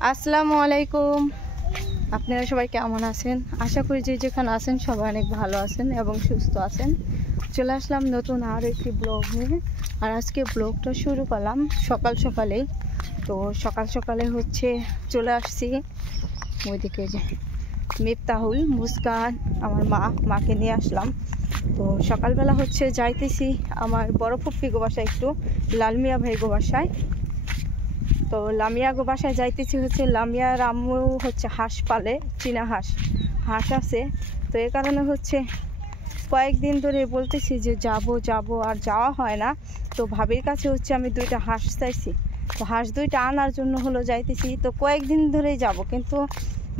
আসসালামু আলাইকুম। আপনারা সবাই কেমন আছেন? আশা করি যে যেখানে আছেন সবাই অনেক ভালো আছেন এবং সুস্থ আছেন। চলে আসলাম নতুন আর একটি ব্লগ নিয়ে। আর আজকে ব্লগটা শুরু করলাম সকাল সকালেই। তো সকাল সকালে হচ্ছে চলে আসছি ওইদিকে যে মিফতাহুল, মুস্কান, আমার মাকে নিয়ে আসলাম। তো সকালবেলা হচ্ছে যাইতেছি আমার বড় ফুপ্পি গো বাসায়, একটু লালমিয়া ভাই গো বাসায়। তো লামিয়া গো বাসায় যাইতেছি হচ্ছে লামিয়ার আম্মু হচ্ছে হাঁস পালে, চীনা হাঁস আছে। তো এই কারণে হচ্ছে কয়েকদিন ধরে বলতেছি যে যাব আর যাওয়া হয় না। তো ভাবির কাছে হচ্ছে আমি 2টা হাঁস চাইছি। তো হাঁস 2টা আনার জন্য হলো যাইতেছি। তো কয়েকদিন ধরেই যাব, কিন্তু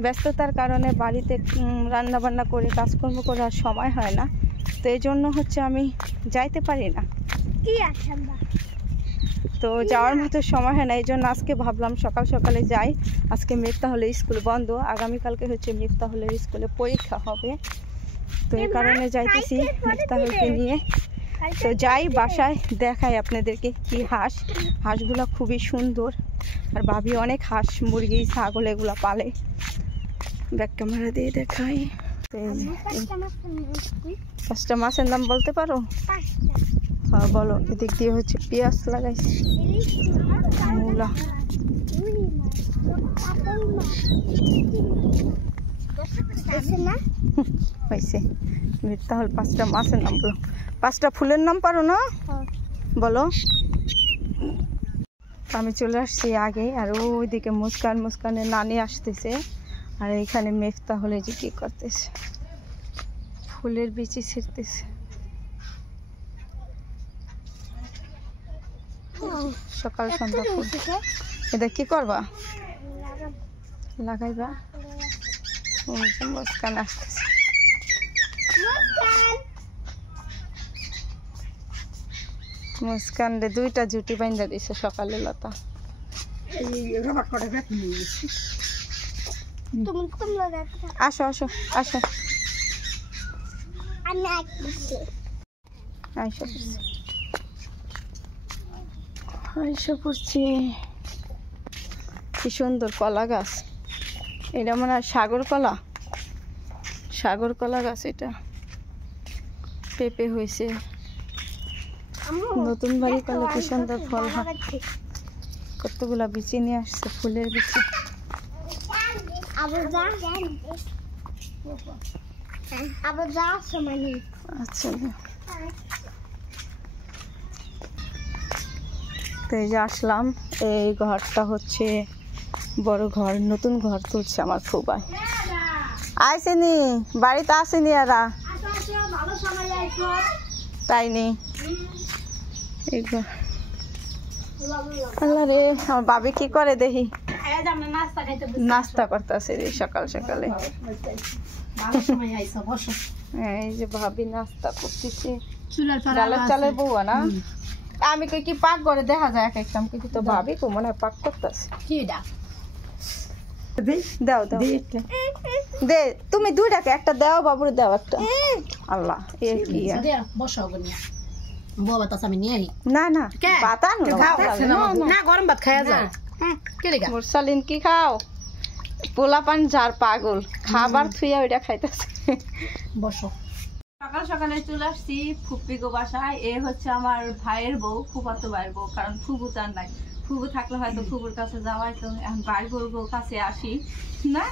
ব্যস্ততার কারণে বাড়িতে রান্না বান্না করে কাজকর্ম করে আর সময় হয় না। তো এই জন্য হচ্ছে আমি যাইতে পারি না। তো যাওয়ার মতো সময় হয় না, এই জন্য আজকে ভাবলাম সকাল সকালে যাই। আজকে মিফতাহুলের স্কুল বন্ধ, আগামীকালকে হচ্ছে মিফতাহুলের স্কুলে পরীক্ষা হবে। তো এই কারণে যাইতেছি মিফতাহুলকে নিয়ে। তো যাই বাসায় দেখাই আপনাদেরকে কি হাঁসগুলো খুবই সুন্দর। আর ভাবি অনেক হাঁস মুরগি ছাগল এগুলো পালে। ব্যাক ক্যামেরা দিয়ে দেখাই। 5টা মাছের নাম বলতে পারো? হ্যাঁ বলো। এদিক দিয়ে হচ্ছে পেঁয়াজ লাগাইছি, মূলা। হয়েছে তাহলে 5টা মাছের নাম বলো। 5টা ফুলের নাম পারো না? বলো। আমি চলে আসছি আগে, আর ওইদিকে মুস্কানের নানি আসতেছে। আর এখানে মিফতাহুল যে কি করতেছে, ফুলের বিচি ছিঁড়তেছে। সকাল সন্ধ্যা ফুল। এটা কি করবা? লাগাইবা? মুস্কান আসতেছে। মুস্কান রে 2টা জুটি বাইন্ধা দিছে সকালে লতা। আসো আসো আসো পড়ছি। কি সুন্দর কলা গাছ, এটা মনে হয় সাগর কলা গাছ। এটা পেঁপে হয়েছে, নতুন বাড়ি করলে কি সুন্দর ফল হয়। কতগুলা বিচি নিয়ে আসছে, ফুলের বিচি। আচ্ছা, তো এই যে আসলাম। এই ঘরটা হচ্ছে বড় ঘর, নতুন ঘর তুলছে আমার ফুবাই। আইসেনি বাড়িতে, আসেনি এরা, তাই নি। আল্লাহ রে, আমার বাবি কি করে দেখি, নাস্তা করতেছে সকাল সকালে। এই যে ভাবি নাস্তা করতেছে, চালের বউয়া না। আমি কই কি পাক করে দেখা যায় এক একদম, কিন্তু তো ভাবি তো মনে হয় পাক করতেছে। দাও দে, তুমি 2টাকে একটা দাও, বাবুর দাও একটা। আল্লাহ না না পাতা না, গরম ভাত খাওয়া যায়। মুরসালিন কি খাও? পোলা পান যার পাগল, খাবার থুইয়া ওইটা খাইতেছে। বসো। সকাল সকালে চলে আসছি ফুপ্পি গো বাসায়। এ হচ্ছে আমার ভাইয়ের বউ, ফুফাতো ভাইয়ের বউ। কারণ ফুবু তার নাই, ফুবু থাকলে হয়তো ফুবুর কাছে যাওয়াই। তো এখন ভাইয়ের বউ কাছে আসি না।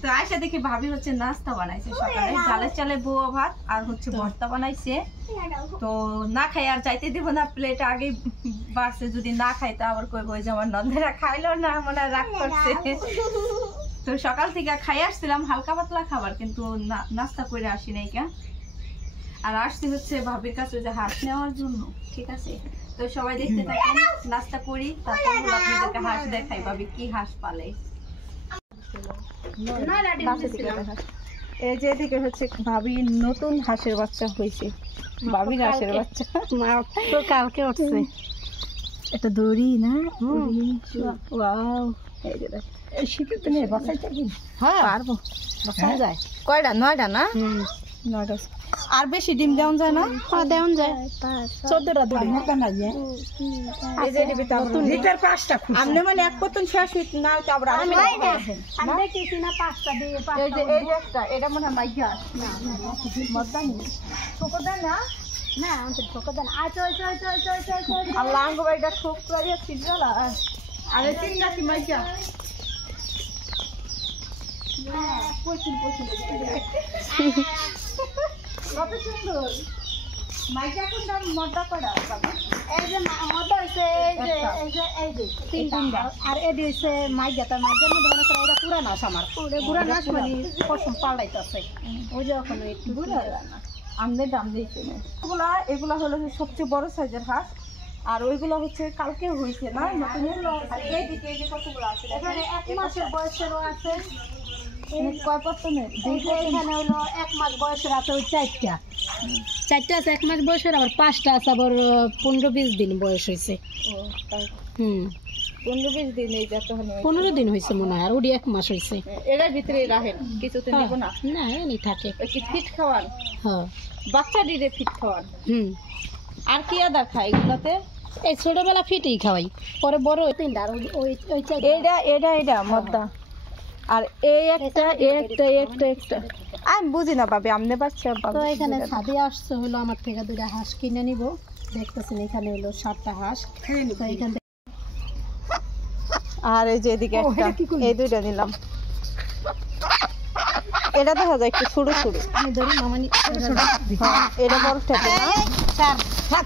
তো আয়সা দেখি ভাবি হচ্ছে নাস্তা বানাইছে সকালে, ডালের চালের বউয়া ভাত আর হচ্ছে ভর্তা বানাইছে। তো না খাই আর যাইতে দিব না, প্লেট আগে বাড়ছে। যদি না খাইতে আবার কইব ওই যে আমার নন্দেরা খাইলো না, মনে রাগ করছে। তো সকাল থেকে খাই আসছিলাম হালকা পাতলা খাবার, কিন্তু নাস্তা করে আসি নাই কেন। আর আসছি হচ্ছে ভাবির কাছে যে হাঁস নেওয়ার জন্য। ঠিক আছে, তো সবাই দেখতে থাকেন, নাস্তা করি, তারপর আপনাদেরকে হাঁস দেখাই ভাবি কি হাঁস পালে। এই যে এদিকে হচ্ছে ভাবি নতুন হাঁসের বাচ্চা হয়েছে, ভাবির হাঁসের বাচ্চা তো কালকে উঠছে। এটা দড়ি না? ওয়াও, এই যে শীতের দিনে বাসায় থাকি। হ্যাঁ পারবো, বাসায় যায়। কয়টা? 9টা না? 9টা আর বেশি ডিম দেওয়া যায় না? দেওয়া যায় 14টা দূরে এই যে লিটার 5টা খুব আমনে মানে এক পতন শেষ হইত না তো আবার আমি দেখেছি না 5টা দিয়ে এই যে একটা এটা মনে হয় মাইয়া না মদদানি ছোকর দেন না না আমাদের ছোকর দেন আচ্ছা আল্লাহ আঙ্গ বাইটা খুব করে সিজলা আরে তিনটা কি মাইয়া কত সুন্দর মাইকা কোনটা মোটা করা এই যে মধ্যে হইছে এই যে তিনটা আর এডি হইছে মাইগা তার মাইগার মধ্যে মনে করে এটা পুরানো আছে আমার পুরা নাচ মানে পশম পাল্টাইতেছে ওই যে ওখানে একটু বুড়া না আমাদের দাম দিয়েছে না এগুলা হলো সবচেয়ে বড় সাইজের হাঁস আর ওইগুলো হচ্ছে কালকে হয়েছে না নতুন আর এই দিকে এই যে কতগুলো আছে এখানে 1 মাসের বয়সেরও আছে কয় পত্তনের এখানে হলো 1 মাস বয়সের আছে ওই চারটা আছে 1 মাস বয়সের আবার 5টা আছে আবার 15-20 দিন বয়স হয়েছে 15-20 দিন এই যত 15 দিন হয়েছে মনে হয় আর ওডি 1 মাস হয়েছে এর ভিতরে রাখেন কিছুতে নেব না না এমনি থাকে কি ফিট খাওয়ান হ্যাঁ বাচ্চা দিলে ফিট খাওয়ান আর কি আদা খায় এগুলাতে এই ছোটবেলা ফিটেই খাওয়াই পরে বড় তিনটা আর ওই এটা মদ্দা আর এই একটা আমি বুঝি না পাবে আমনে বাচ্চা তো এখানে সাদে আসছে হলো আমার থেকে 2টা হাঁস কিনে নিব দেখতেছেন এখানে হলো 7টা হাঁস তো এখান থেকে আর এই যে এদিকে একটা এই দুইটা নিলাম এটা দেখা যায় একটু ছোট আমি ধরি মামানি এটা বড়টা না চার থাক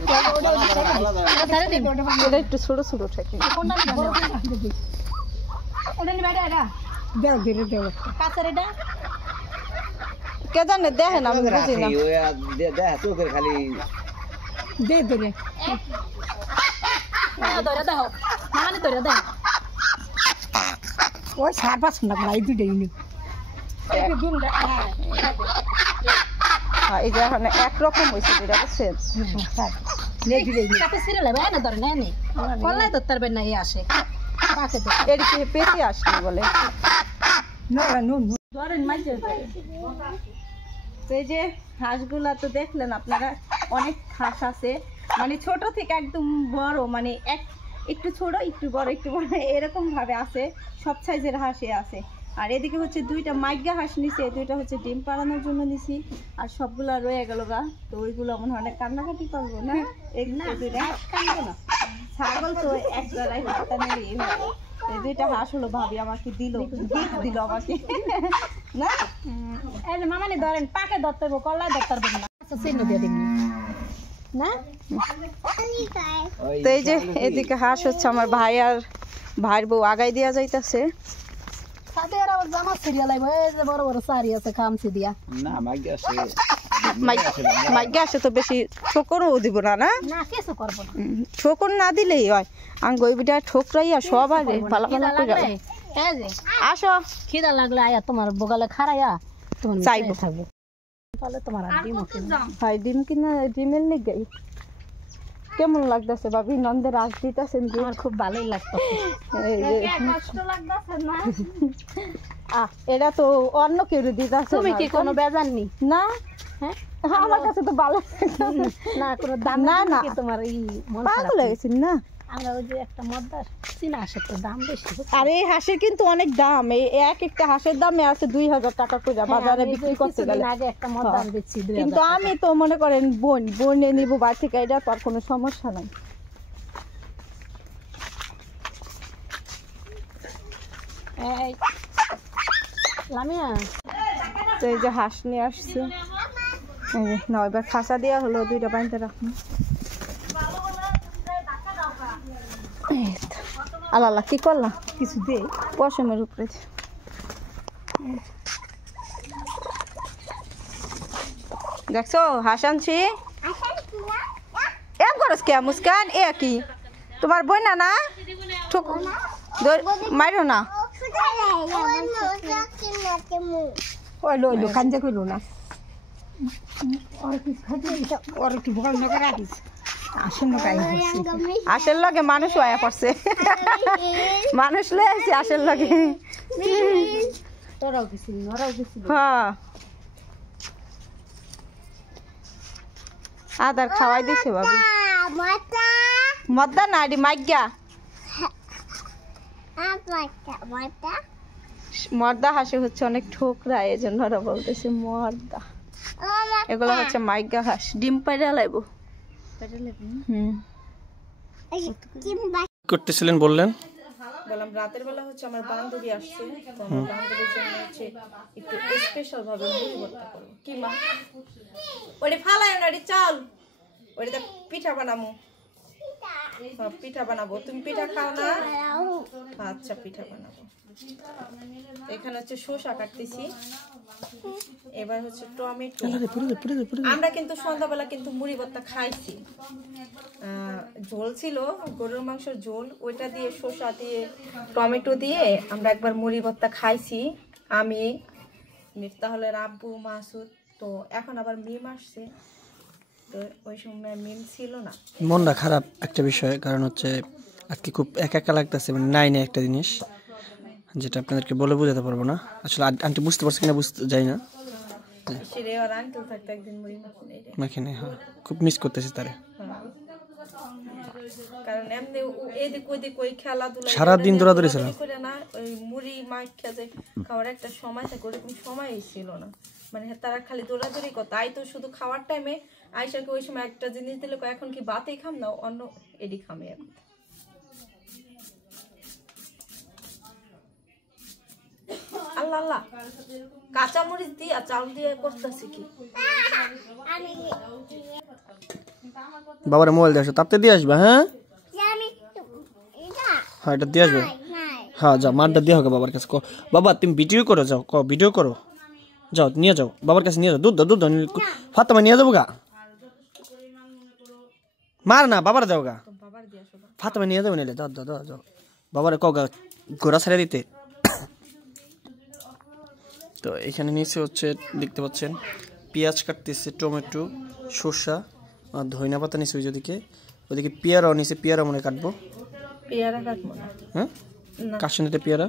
এটা একটু ছোট থাকে ওটা নি বাইরে এটা দেও ধীরে দেও কাছের এটা কে জানে দেখেন আমি বুঝি না দেখ চোখের খালি দে ধরে ধরে দাও মামানি ধরে দাও ওই 4-5 না এই দুইটাই নি এই যে এখানে একরকম হয়েছে এটা বুঝছেন এর কি পেঁচে আসলে বলে এই যে হাঁসগুলা তো দেখলেন আপনারা অনেক হাঁস আছে মানে ছোট থেকে একদম বড় মানে একটু ছোট একটু বড় এরকম ভাবে আছে সব সাইজের হাঁসে আছে আর এদিকে হচ্ছে 2টা মাইগা হাঁস নিছি এই 2টা হচ্ছে ডিম পাড়ানোর জন্য নিছি আর সবগুলা রয়ে গেল গা তো ওইগুলো মনে হয় কান্নাকাটি করবো না কান্দবো না ছাগল তো এক জায়গায় হাতটা নেই এই 2টা হাঁস হলো ভাবি আমাকে দিল আমাকে না এই যে মামানি ধরেন পাকে ধরতে হবে কল্লায় ধরতে পারবেন না চিহ্ন দিয়ে দিন না তো এই যে এদিকে হাঁস হচ্ছে আমার ভাই আর ভাইয়ের বউ আগাই দেওয়া যাইতেছে সাদের আবার জামা সিরিয়াল আইবো এই যে বড় বড় সারি আছে খামছি দিয়া না মাইগা আসে তো বেশি ঠোকরও দিব না না কিছু করব না ঠোকর না দিলেই হয় আঙ্গইবিটা ঠোকরাইয়া সবার ভালো করে এই যে আসো খিদা লাগলে আয়া তোমার বগালে খারাইয়া তোমার চাইবো থাকবো তাহলে তোমার আর ডিম হয় ডিম কিনা ডিমের লিগে কেমন লাগতেছে ভাবি নন্দের রাগ দিতেছেন আমার খুব ভালোই লাগতেছে কষ্ট লাগতেছে না এটা তো অন্য কেউ দিতেছে তুমি কি কোনো বেজার নি না হ্যাঁ আমার কাছে তো ভালো না কোনো দাম না তোমার এই মন পাগল হয়েছে না আমরা ওই যে একটা মদ্দার চিনা হাঁসের তো দাম বেশি আর এই হাঁসের কিন্তু অনেক দাম এই একটা হাঁসের দামে আছে 2000 টাকা করে বাজারে বিক্রি করতে গেলে আগে একটা মদ্দার বেচছি কিন্তু আমি তো মনে করেন বনে নিব বাড়ি থেকে এটা তো আর কোনো সমস্যা নাই এই লামিয়া তো এই যে হাঁস নিয়ে আসছে এই যে না এবার খাসা দেওয়া হলো 2টা পানিতে রাখুন আল্লাহ কি করলাম কিছু দে পশমের উপরে দেখছো হাঁস আনছি এম করস কে মুস্কান এ কি তোমার বই না না মারো না ওই লো কান্দে কইলো না আর কি বল না করে রাখিস আসল লগে মানুষ আয়া পড়ছে মানুষ লয়ে আসছে আসল লগে তোরাও গেছিস নরাও গেছিস হ্যাঁ আদার খাওয়াই দিছে ভাবি মদ্দা না এটি মাইগা মর্দা হাঁসে হচ্ছে অনেক ঠোকরা এই জন্য ওরা বলতেছে মর্দা এগুলো হচ্ছে মাইগা হাঁস ডিম পাইরা লাইব করতেছিলেন বললেন বললাম রাতের বেলা হচ্ছে আমার বান্ধবী আসছে তো আমার বান্ধবীর জন্য হচ্ছে একটু স্পেশাল ভাবে মুড়ি ভর্তা করবো কি মা ওরে ফালাই না রে চাল ওরে পিঠা বানামু পিঠা বানাবো তুমি পিঠা খাও না আচ্ছা পিঠা বানাবো এখানে হচ্ছে শসা কাটতেছি এবার হচ্ছে টমেটো আমরা কিন্তু সন্ধ্যাবেলা কিন্তু মুড়ি ভর্তা খাইছি ঝোল ছিল গরুর মাংসের ঝোল ওইটা দিয়ে শসা দিয়ে টমেটো দিয়ে আমরা একবার মুড়ি ভর্তা খাইছি আমি মিফতাহুলের আব্বু মাসুদ তো এখন আবার মিম আসছে তো ওই সময় মিম ছিল না মনটা খারাপ একটা বিষয় কারণ হচ্ছে আজকে খুব একা একা লাগতেছে মানে নাই একটা জিনিস যেটা আপনাদেরকে বলে বোঝাতে পারবো না আসলে আন্টি বুঝতে পারছে কিনা বুঝতে যাই না মাখিনি হ্যাঁ খুব মিস করতেছি তারে সারাদিন দৌড়াদৌড়ি ছিল মুড়ি মাখা যে খাওয়ার একটা সময় থাকে ওরকম সময়ই ছিল না মানে তারা খালি দৌড়াদৌড়ি করতো তাই তো শুধু খাওয়ার টাইমে আয়সাকে ওই সময় একটা জিনিস দিলে এখন কি বাতেই খাম না অন্য এডি খামে এখন আল্লাহ আল্লাহ কাঁচা মরিচ দিয়ে চাল দিয়ে করতেছি কি বাবার মোবাইল দিয়ে আসো তাপতে দিয়ে আসবে হ্যাঁ হ্যাঁ এটা দিয়ে আসবে হ্যাঁ যাও মারটা দিয়ে হোক বাবার কাছে বাবা তুমি ভিডিও করো যাও ভিডিও করো যাও নিয়ে যাও বাবার কাছে নিয়ে যাও দুধ ফাতেমা নিয়ে যাবো গা মার না বাবার দাও গা ফাতেমা নিয়ে যাবো নিলে দাও যাও বাবার কগা ঘোরা ছেড়ে দিতে তো এখানে নিচে হচ্ছে দেখতে পাচ্ছেন পেঁয়াজ কাটতেছে টমেটো শসা আর ধনিয়া পাতা নিচে ওইদিকে পেয়ারাও নিচে পেয়ারা মনে কাটবো হ্যাঁ কাশিতে পেয়ারা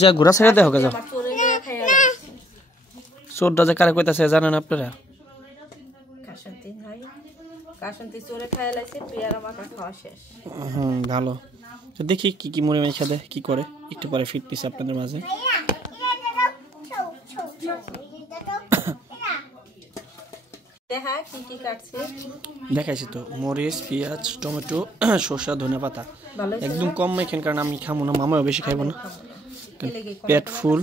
যা ঘোরা ছেড়ে দেওয়া হোক যাও চোরটা যে কারে কইতাছে জানেন আপনারা ভালো তো দেখি কি মুড়ি মাখা দেয় কি করে একটু পরে ফিরতেছি আপনাদের মাঝে দেখাইছি তো মরিচ পেঁয়াজ টমেটো শসা ধনিয়া পাতা একদম কম মেখেন কারণ আমি খাবো না মামাও বেশি খাইবো না পেট ফুল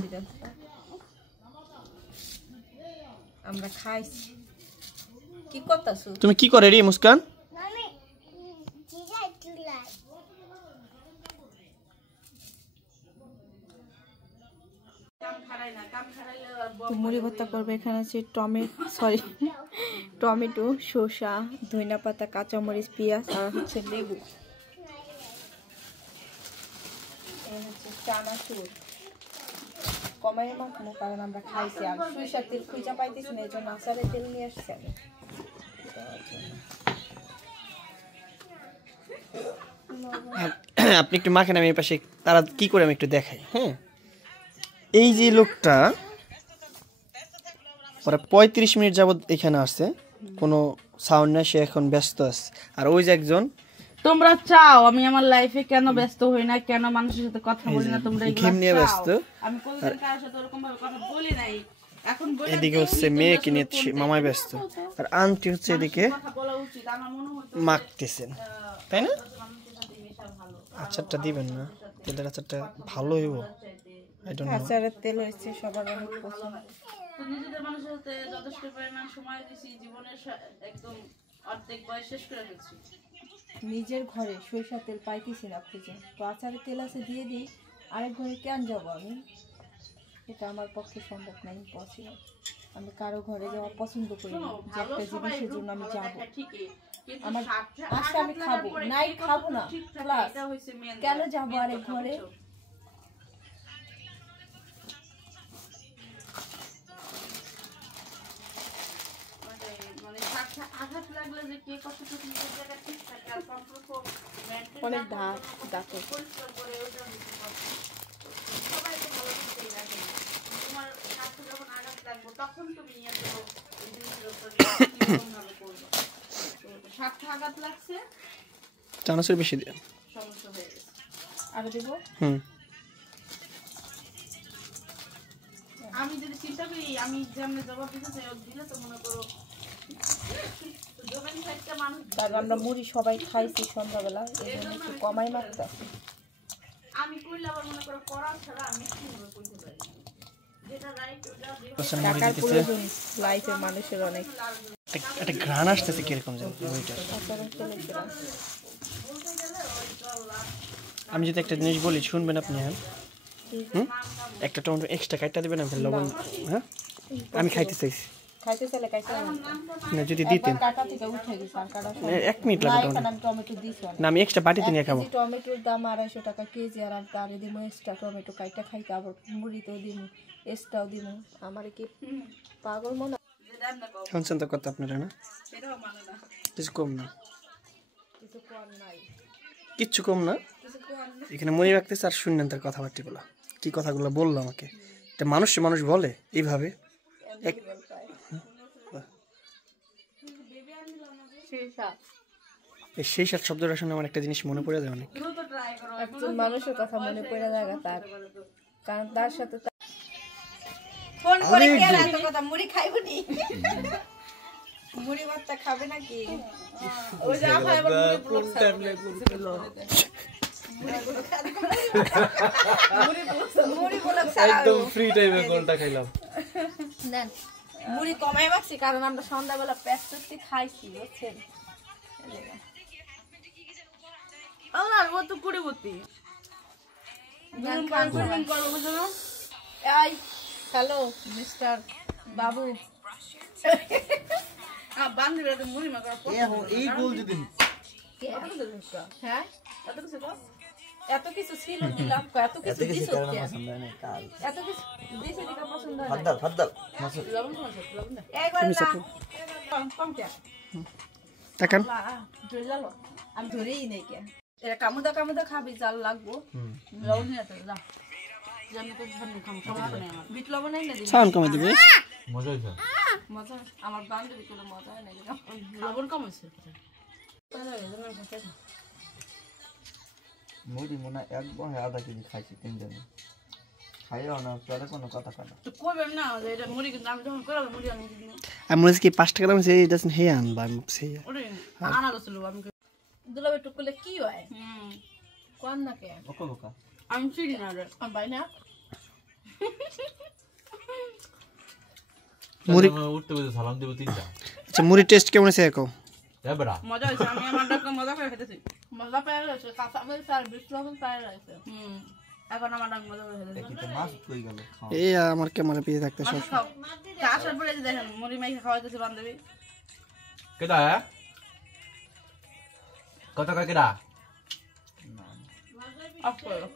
আমরা খাইছি কি করতাছো তুমি কি করে রে মুস্কান মুড়ি ভর্তা করবে এখানে আছে টমেটো শসা ধনিয়া পাতা কাঁচামরিচ পেঁয়াজ আর হচ্ছে লেবু চানাচুর কমাই মাখবো কারণ আমরা খাইছি আর সরিষার তেল খুঁজা পাইতেছি না এই জন্য আচারের তেল নিয়ে আসছি আমি আপনি একটু মাখেন আমি পাশে তারা কি করে আমি একটু দেখাই হ্যাঁ এই যে লোকটা পরে 35 মিনিট যাবত এখানে আসছে কোনো সাউন্ড নাই সে এখন ব্যস্ত আছে আর ওই যে একজন তোমরা চাও আমি আমার লাইফে কেন ব্যস্ত হই না কেন মানুষের সাথে কথা বলি না তোমরা গেম নিয়ে ব্যস্ত আমি কোনদিন কারোর সাথে এরকম ভাবে কথা বলি নাই এখন বলে এদিকে হচ্ছে মেয়েকে নিয়ে মামাই ব্যস্ত আর আন্টি হচ্ছে এদিকে কথা বলা উচিত আমার মনে হচ্ছে মাখতেছেন তাই না আচারটা দিবেন না তেলের আচারটা ভালো হইব আই ডোন্ট নো আচারের তেল হচ্ছে সবার অনেক পছন্দ তো নিজেদের মানুষের সাথে যথেষ্ট পরিমাণ সময় দিছি জীবনের একদম অর্ধেক বয়স শেষ করে ফেলছি নিজের ঘরে সরিষার তেল পাইতেছি না খুঁজে তো আচারের তেল আছে দিয়ে দিই আরেক ঘরে কেন যাবো আমি এটা আমার পক্ষে সম্ভব না ইম্পসিবল আমি কারো ঘরে যাওয়া পছন্দ করি না যে একটা জিনিসের জন্য আমি যাবো আমার আশা আমি খাবো নাই খাবো না প্লাস কেন যাবো আরেক ঘরে আঘাত লাগলে যে কে কতটুকু নিজের জায়গা ঠিক থাকে আর সম্পর্ক অনেক দাঁত পরিষ্কার করে ওটা সবাই তো ভালো থাকতেই লাগে তোমার সাথে যখন আঘাত লাগবে তখন তুমি নিয়ে যাবো এই জিনিসের উপর কিরকম ভাবে করবো চানাচুর বেশি দেন। সমস্যা হয়ে গেছে। আরো দেবো হুম আমি যদি চিন্তা করি আমি যেমন জবাব দিতে চাই দিলে তো মনে করো দোকান থেকে মানুষ তারপর আমরা মুড়ি সবাই খাইছি সন্ধ্যাবেলা, এই জন্য একটু কমাই মারতে। আমি কইলে আবার মনে করো করা ছাড়া আমি কিভাবে করতে পারি যেটা রাইট ওটা টাকার প্রয়োজন লাইফে মানুষের অনেক। একটা ঘ্রাণ আসতেছে কিরকম যেন মুড়িটা। আমি যদি একটা জিনিস বলি শুনবেন আপনি? হ্যাঁ একটা টমেটো এক্সট্রা কাটটা দেবেন আপনি লবণ। হ্যাঁ আমি খাইতে চাইছি খাইতে চাইলে খাইতে না, যদি দিতেন। কাটা থেকে উঠে গেছে আর কাটা 1 মিনিট লাগবে টমেটো। আমি টমেটো দিছি না আমি এক্সট্রা বাটিতে নিয়ে খাবো। টমেটোর দাম 250 টাকা কেজি, আর আমি তারে দিব এক্সট্রা টমেটো কাইটা খাইতে, আবার মুড়িতেও দিব এক্সট্রাও দিব। আমার কি পাগল মনে শুনছেন তো কথা আপনারা? না সেটাও মানে না কিছু কম না, কিছু কর নাই, কিচ্ছু কম না। এখানে মনে রাখতেছে আর শুনলেন তার কথাবার্তাগুলো, কি কথাগুলো বললো আমাকে। এটা মানুষ বলে এইভাবে। সেই সাত শব্দটা শুনে আমার একটা জিনিস মনে পড়ে যায় অনেক। একজন মানুষের কথা মনে পড়ে যায় তার, কারণ তার সাথে ফোন করে কে এত কথা মুড়ি খাইবো নি মুড়ি ভাতটা খাবে নাকি ওই যে আফা এবার মুড়ি ব্লগ একদম ফ্রি টাইমে কোনটা খাইলাম। নেন মুড়ি কমাই রাখছি কারণ আমরা সন্ধ্যাবেলা পেট চুক্তি খাইছি বুঝছেন। আল্লাহ ও তো করে বতি এই হ্যালো মিস্টার বাবু বান্ধবীরা তো মুড়ি মাখা এই গোল যদি হ্যাঁ এত কিছু কর এত কিছু ছিল দিলাম এত কিছু দিছো এত কিছু দিছে দিকে পছন্দ হয় না। ফাদ্দাল লবণ খাওয়া লবণ না এইবার না কম কে টাকান ধরে যালো আমি ধরেই নেই কে এরা কামুদা খাবি জাল লাগবো লবণ নিয়ে তো যা জানি তো ঝানি খাম সমস্যা নেই আমার বিট লবণ নাই না দিবি সাউন্ড কমে দিবে। মজা হইছে। মজা আমার বান্ধবী করে মজা হয় না লবণ কম আছে মুড়ি মনে এক বহে আধা কেজি খাইছি 3 জনে। খাইও না পরে কোনো কথা কয় না। তো করবেন না যে এটা মুড়ি কিন্তু আমি যখন করাবো মুড়ি আনি দিন আমি মনে কি 5 টাকা দাম সেই ডাসন হে আন বাই সেই ওরে আনা গেছিল আমি দুলাবে টুকুলে কি হয় কোন না কে ওকা ওকা আমি চিনি না রে আমি বাই না মুড়ি উঠতে বসে সালাম দেব 3টা। আচ্ছা মুড়ি টেস্ট কেমন আছে এখন? এবড়া মজা হয়েছে আমি আমার ডাক্তার মজা করে খেতেছি মজা পেয়ে গেছে কাঁচা মরিচ আর বিট লবণ পেয়ে গেছে এখন আমার ডাক্তার মজা করে খেতেছি কি তো মাছ কই গেল খাও। এই আমার ক্যামেরা পেয়ে থাকতে সব খাও আসার পরে যে দেখেন মুড়ি মাইখা খাওয়াইতেছে বান্ধবী কেডা কত কয় কেডা অফ করো